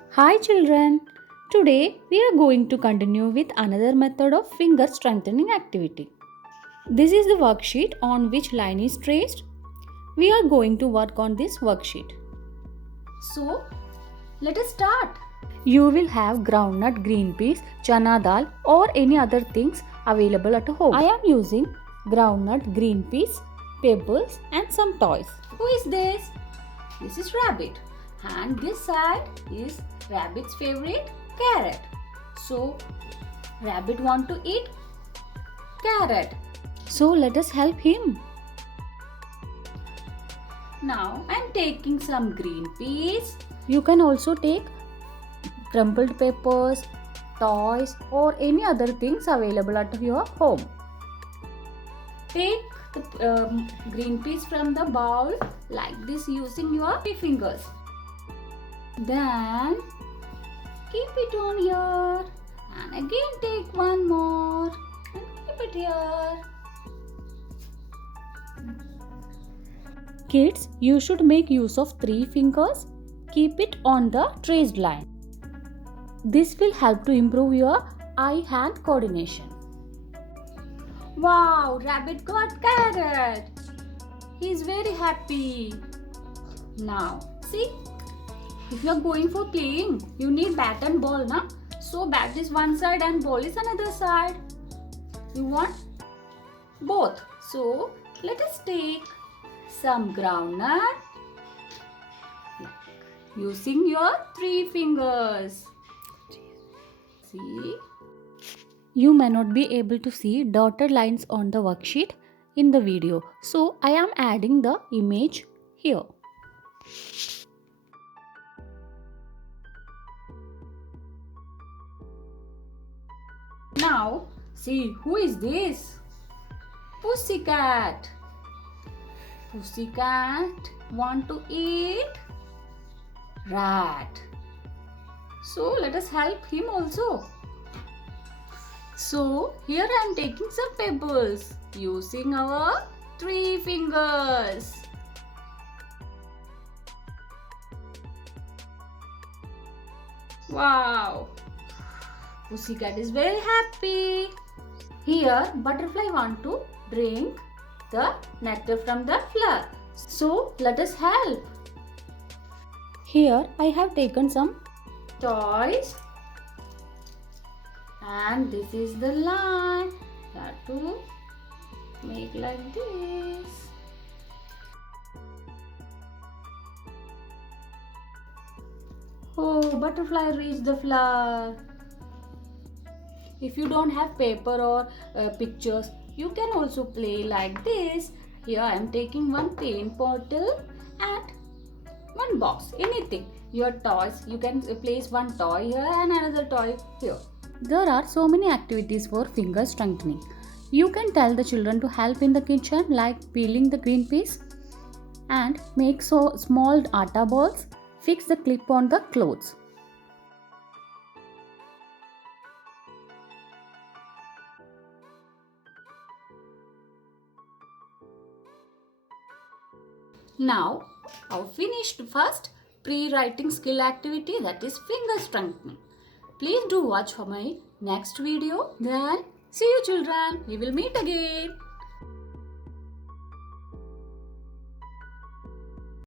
Hi children, today we are going to continue with another method of finger strengthening activity. This is the worksheet on which line is traced. We are going to work on this worksheet. So, let us start. You will have groundnut, green peas, chana dal or any other things available at home. I am using groundnut, green peas, pebbles and some toys. Who is this? This is rabbit. And this side is rabbit's favorite carrot. So rabbit want to eat carrot. So let us help him. Now I am taking some green peas. You can also take crumpled papers, toys or any other things available at your home. Take the green peas from the bowl like this using your three fingers. Then keep it on here and again take one more and keep it here. Kids, you should make use of three fingers. Keep it on the traced line. This will help to improve your eye-hand coordination. Wow, rabbit got carrot. He is very happy. Now, see? If you are going for playing, you need bat and ball, na? So bat is one side and ball is another side. You want both. So let us take some groundnut using your three fingers. See? You may not be able to see dotted lines on the worksheet in the video. So I am adding the image here. Now, see who is this? Pussycat. Pussycat want to eat rat. So let us help him also. So here I am taking some pebbles using our three fingers. Wow! Pussycat is very happy. Here butterfly want to drink the nectar from the flower. So let us help. Here I have taken some toys and this is the line. You have to make like this. Oh, butterfly reached the flower. If you don't have paper or pictures, you can also play like this. Here I am taking one paint bottle and one box, anything. Your toys, you can place one toy here and another toy here. There are so many activities for finger strengthening. You can tell the children to help in the kitchen like peeling the green peas and make so small atta balls, fix the clip on the clothes. Now, our finished first pre-writing skill activity, that is finger strengthening. Please do watch for my next video. Then see you children. We will meet again.